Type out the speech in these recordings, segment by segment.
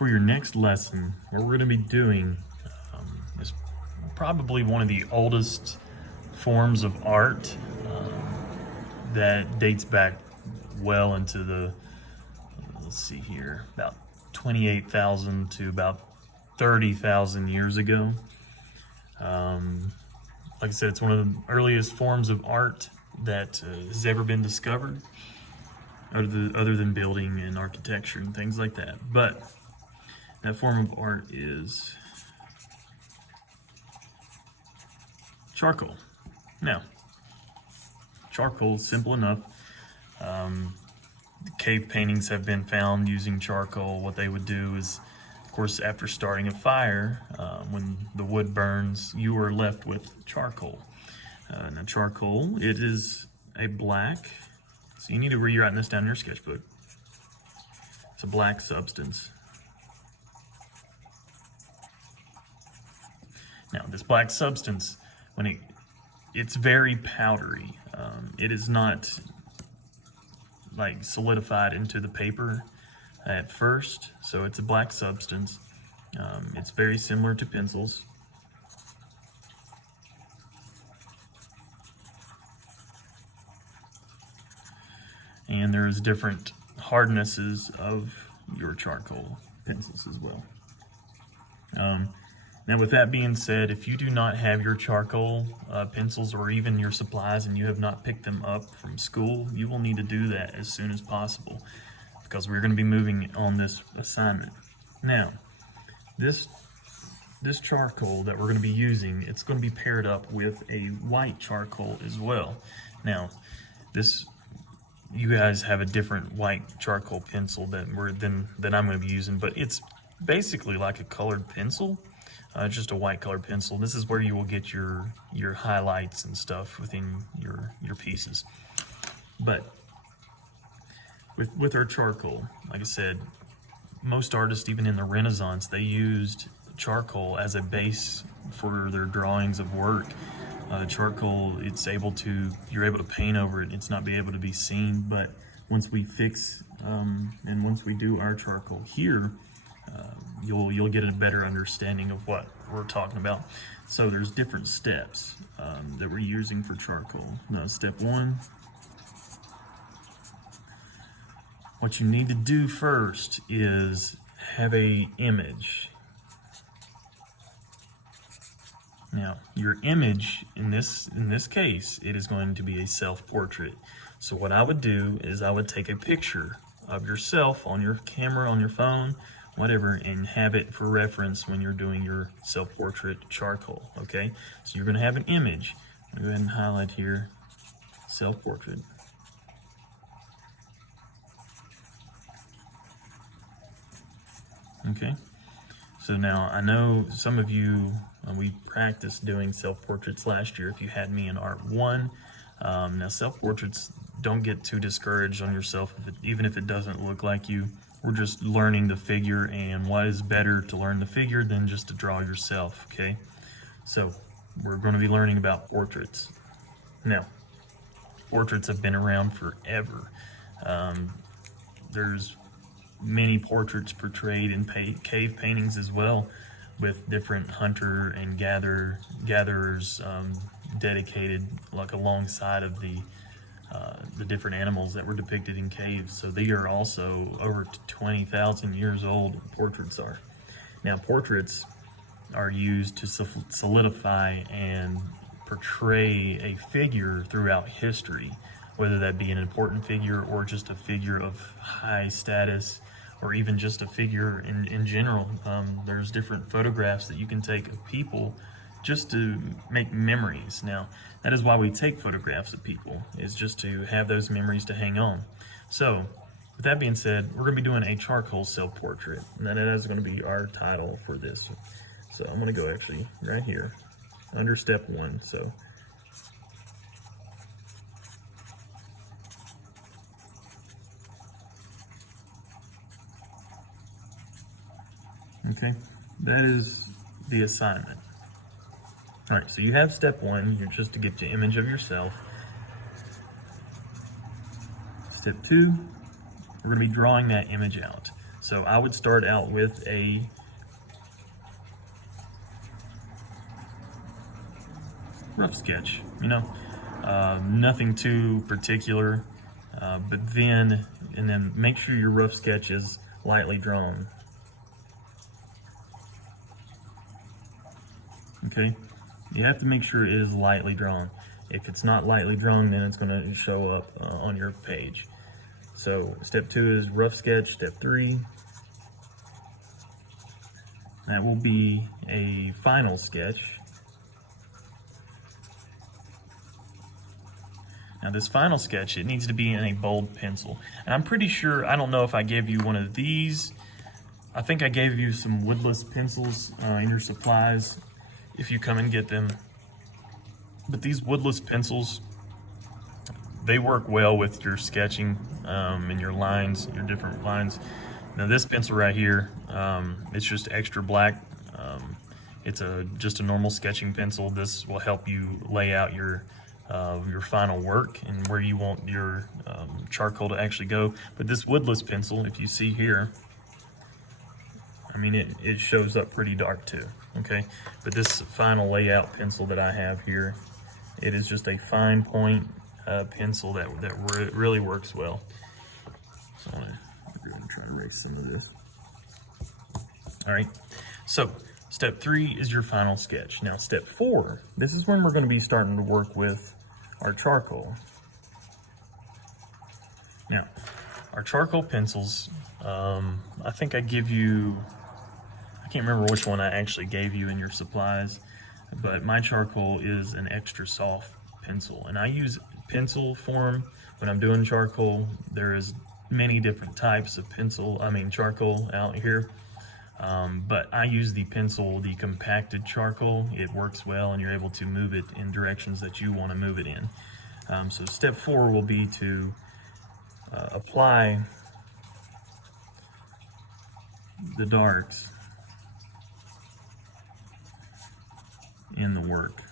For your next lesson, what we're going to be doing is probably one of the oldest forms of art that dates back well into the, let's see here, about 28,000 to about 30,000 years ago. Like I said, it's one of the earliest forms of art that has ever been discovered, other than building and architecture and things like that. But that form of art is charcoal. Now, charcoal is simple enough. Cave paintings have been found using charcoal. What they would do is, of course, after starting a fire, when the wood burns, you are left with charcoal. Now, charcoal, it is a black, so you need to rewrite this down in your sketchbook. It's a black substance. Now, this black substance, it's very powdery. It is not like solidified into the paper at first, so it's a black substance. It's very similar to pencils. And there's different hardnesses of your charcoal pencils as well. Now, with that being said, if you do not have your charcoal pencils or even your supplies and you have not picked them up from school, you will need to do that as soon as possible because we're going to be moving on this assignment. Now, this charcoal that we're going to be using, it's going to be paired up with a white charcoal as well. Now, you guys have a different white charcoal pencil that I'm going to be using, but it's basically like a colored pencil. Just a white colored pencil. This is where you will get your highlights and stuff within your pieces. But with our charcoal, like I said, most artists, even in the Renaissance, they used charcoal as a base for their drawings of work. Charcoal, you're able to paint over it. It's not be able to be seen, but once we fix and once we do our charcoal here, you'll get a better understanding of what we're talking about. So there's different steps that we're using for charcoal. Now, step one, what you need to do first is have a image. Now, your image in this case, it is going to be a self-portrait. So what I would do is I would take a picture of yourself on your camera, on your phone, whatever, and have it for reference when you're doing your self-portrait charcoal, okay? So you're gonna have an image. I'm gonna go ahead and highlight here, self-portrait. Okay, so now I know some of you, we practiced doing self-portraits last year if you had me in Art 1. Now self-portraits, don't get too discouraged on yourself, even if it doesn't look like you. We're just learning the figure, and what is better to learn the figure than just to draw yourself, okay? So we're going to be learning about portraits. Now, portraits have been around forever. There's many portraits portrayed in cave paintings as well, with different hunter and gatherers dedicated like alongside of the different animals that were depicted in caves. So they are also over 20,000 years old, portraits are. Now, portraits are used to solidify and portray a figure throughout history, whether that be an important figure or just a figure of high status, or even just a figure in general. There's different photographs that you can take of people just to make memories. Now, that is why we take photographs of people, is just to have those memories to hang on. So, with that being said, we're going to be doing a charcoal self-portrait, and that is going to be our title for this. So I'm going to go actually right here, under step 1. So okay, that is the assignment. All right, so you have step 1, you're just to get the image of yourself. Step 2, we're going to be drawing that image out. So I would start out with a rough sketch, nothing too particular, and then make sure your rough sketch is lightly drawn. Okay, you have to make sure it is lightly drawn. If it's not lightly drawn, then it's going to show up on your page. So step 2 is rough sketch. Step 3, that will be a final sketch. Now this final sketch, it needs to be in a bold pencil. And I'm pretty sure, I don't know if I gave you one of these. I think I gave you some woodless pencils in your supplies if you come and get them. But these woodless pencils, they work well with your sketching and your lines, your different lines. Now this pencil right here, it's just extra black. It's just a normal sketching pencil. This will help you lay out your final work and where you want your charcoal to actually go. But this woodless pencil, if you see here, I mean, it shows up pretty dark too, okay? But this final layout pencil that I have here, it is just a fine point pencil that really works well. So I'm gonna try to erase some of this. All right, so step 3 is your final sketch. Now step 4, this is when we're gonna be starting to work with our charcoal. Now, our charcoal pencils, I think I give you, I can't remember which one I actually gave you in your supplies, but my charcoal is an extra soft pencil, and I use pencil form when I'm doing charcoal. There is many different types of charcoal out here, but I use the compacted charcoal. It works well, and you're able to move it in directions that you want to move it in. So step 4 will be to apply the darks in the work.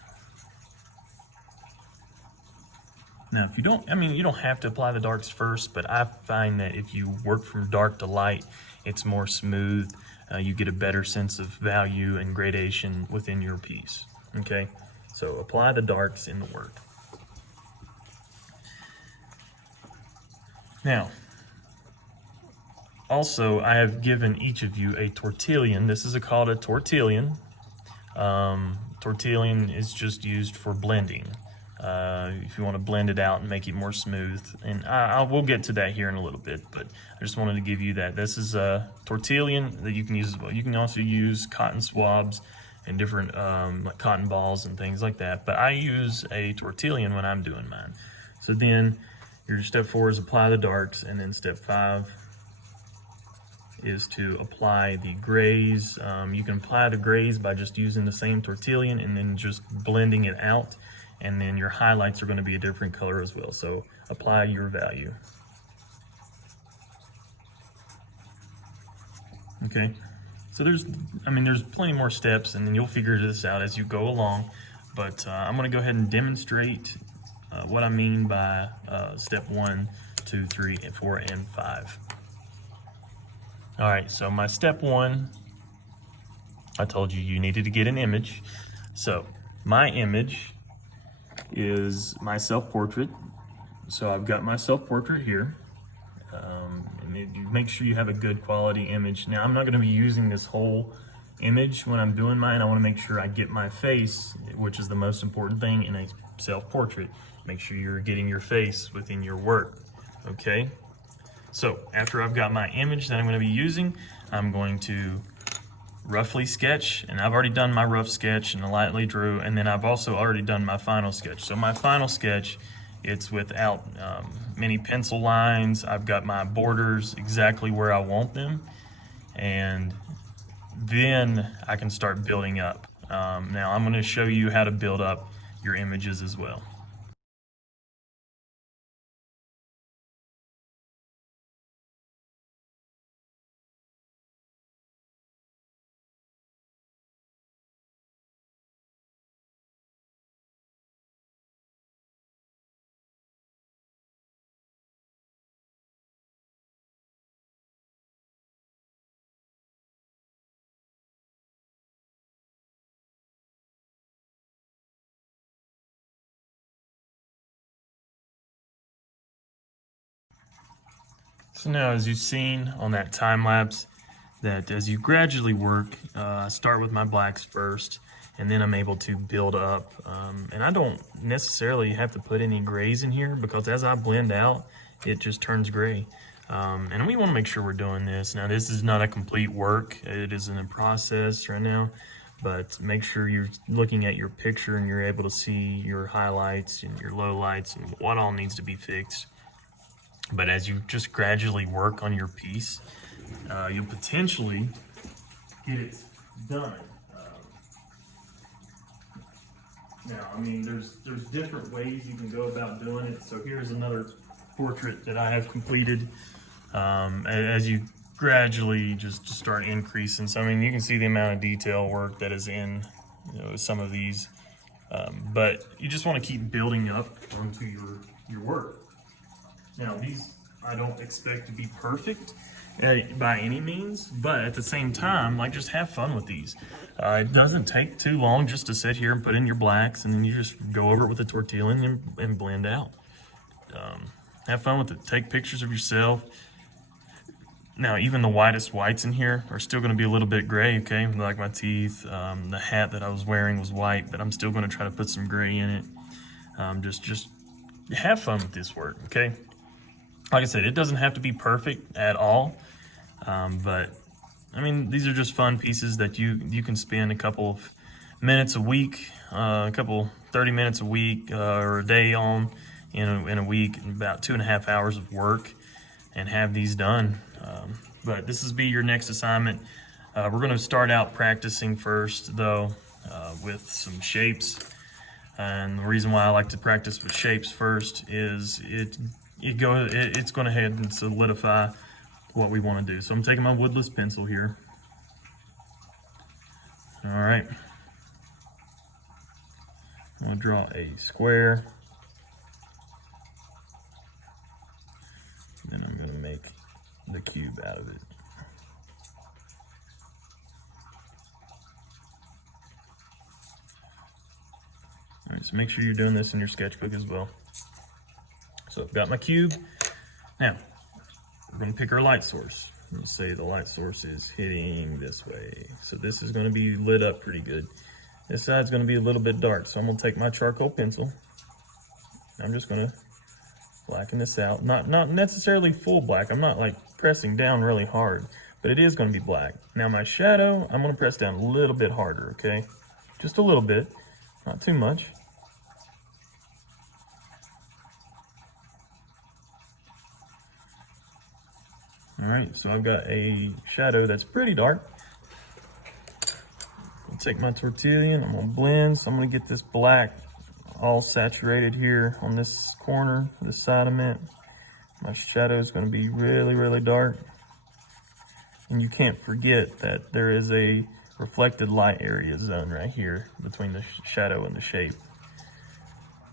Now, if you don't, you don't have to apply the darks first, but I find that if you work from dark to light, it's more smooth. You get a better sense of value and gradation within your piece, okay? So apply the darks in the work. Now, also, I have given each of you a tortillon. This is called a tortillon. Tortillon is just used for blending. If you want to blend it out and make it more smooth, and we'll get to that here in a little bit, but I just wanted to give you that. This is a tortillon that you can use as well. You can also use cotton swabs and different like cotton balls and things like that, but I use a tortillon when I'm doing mine. So then your step 4 is apply the darks, and then step 5 is to apply the grays. You can apply the grays by just using the same tortillon and then just blending it out, and then your highlights are going to be a different color as well. So apply your value. Okay, so there's plenty more steps, and then you'll figure this out as you go along, but I'm going to go ahead and demonstrate what I mean by step 1, 2, 3, 4, and 5. All right, so my step 1, I told you needed to get an image. So my image is my self-portrait. So I've got my self-portrait here. And you make sure you have a good quality image. Now I'm not gonna be using this whole image when I'm doing mine. I wanna make sure I get my face, which is the most important thing in a self-portrait. Make sure you're getting your face within your work, okay? So after I've got my image that I'm going to be using, I'm going to roughly sketch, and I've already done my rough sketch and I lightly drew, and then I've also already done my final sketch. So my final sketch, it's without many pencil lines. I've got my borders exactly where I want them, and then I can start building up. Now I'm going to show you how to build up your images as well. So now, as you've seen on that time lapse, that as you gradually work, I start with my blacks first, and then I'm able to build up. And I don't necessarily have to put any grays in here, because as I blend out, it just turns gray. And we want to make sure we're doing this. Now, this is not a complete work. It is in a process right now, but make sure you're looking at your picture and you're able to see your highlights and your lowlights and what all needs to be fixed. But as you just gradually work on your piece, you'll potentially get it done. Now, I mean, there's different ways you can go about doing it. So here's another portrait that I have completed. As you gradually just start increasing. So, I mean, you can see the amount of detail work that is in, some of these. But you just want to keep building up onto your work. Now, these I don't expect to be perfect by any means, but at the same time, like, just have fun with these. It doesn't take too long just to sit here and put in your blacks, and then you just go over it with a tortilla and blend out. Have fun with it. Take pictures of yourself. Now, even the whitest whites in here are still going to be a little bit gray, okay? Like my teeth, the hat that I was wearing was white, but I'm still going to try to put some gray in it. Just have fun with this work, okay? Like I said, it doesn't have to be perfect at all, but I mean, these are just fun pieces that you can spend a couple of minutes a week, 30 minutes a week, or a day on in a week, about 2.5 hours of work, and have these done. But this is be your next assignment. We're going to start out practicing first, though, with some shapes. And the reason why I like to practice with shapes first is it's going to head and solidify what we want to do. So I'm taking my woodless pencil here. All right. I'm going to draw a square. Then I'm going to make the cube out of it. All right, so make sure you're doing this in your sketchbook as well. So I've got my cube. Now, we're going to pick our light source. Let's say the light source is hitting this way. So this is going to be lit up pretty good. This side's going to be a little bit dark. So I'm going to take my charcoal pencil. I'm just going to blacken this out. Not necessarily full black. I'm not like pressing down really hard, but it is going to be black. Now my shadow, I'm going to press down a little bit harder, okay? Just a little bit, not too much. All right, so I've got a shadow that's pretty dark. I'll take my tortilla and I'm gonna blend. So I'm gonna get this black all saturated here on this corner, this side of it. My shadow is gonna be really, really dark. And you can't forget that there is a reflected light area zone right here between the shadow and the shape.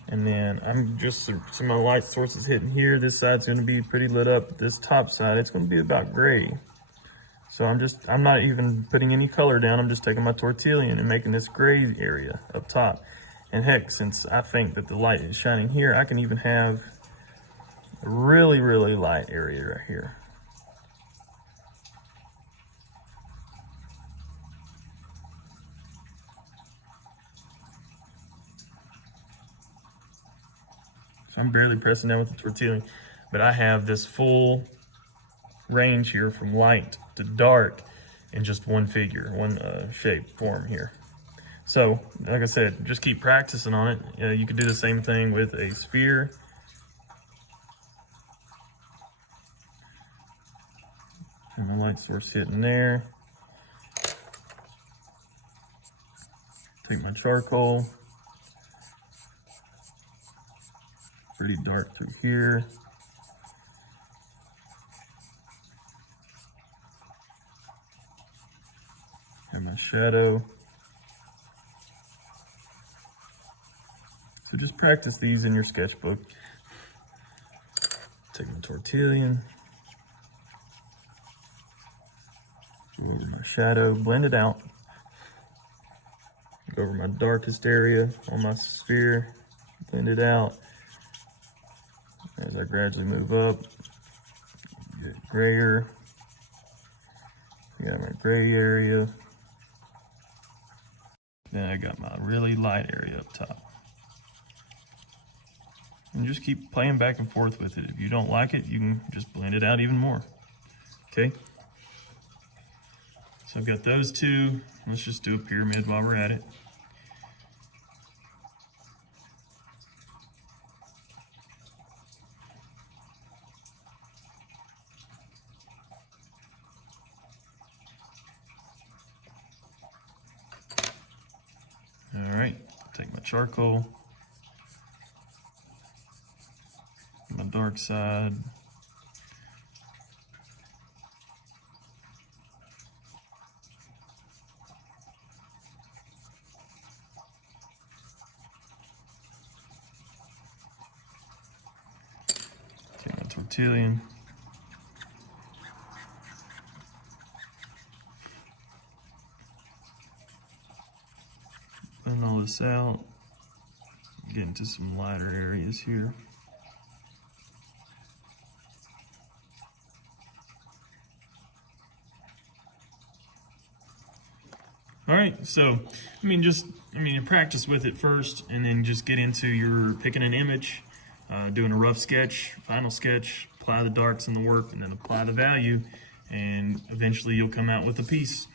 And then I'm just, so my light source is hitting here. This side's gonna be pretty lit up. This top side, it's gonna be about gray. So I'm not even putting any color down. I'm just taking my tortilla and making this gray area up top. And heck, since I think that the light is shining here, I can even have a really, really light area right here. So I'm barely pressing down with the tortilla, but I have this full range here from light to dark in just one figure, one shape form here. So, like I said, just keep practicing on it. You can do the same thing with a sphere. And the light source hitting there. Take my charcoal. Pretty dark through here. And my shadow. So just practice these in your sketchbook. Take my tortilla. Go over my shadow, blend it out. Go over my darkest area on my sphere, blend it out. As I gradually move up, bit grayer. Got my gray area. Then I got my really light area up top. And just keep playing back and forth with it. If you don't like it, you can just blend it out even more. Okay? So I've got those two. Let's just do a pyramid while we're at it. All right, take my charcoal, my dark side. Take my tortillon. Blend all this out. Get into some lighter areas here. All right, so you practice with it first, and then just get into your picking an image, doing a rough sketch, final sketch, apply the darks and the work, and then apply the value, and eventually you'll come out with a piece.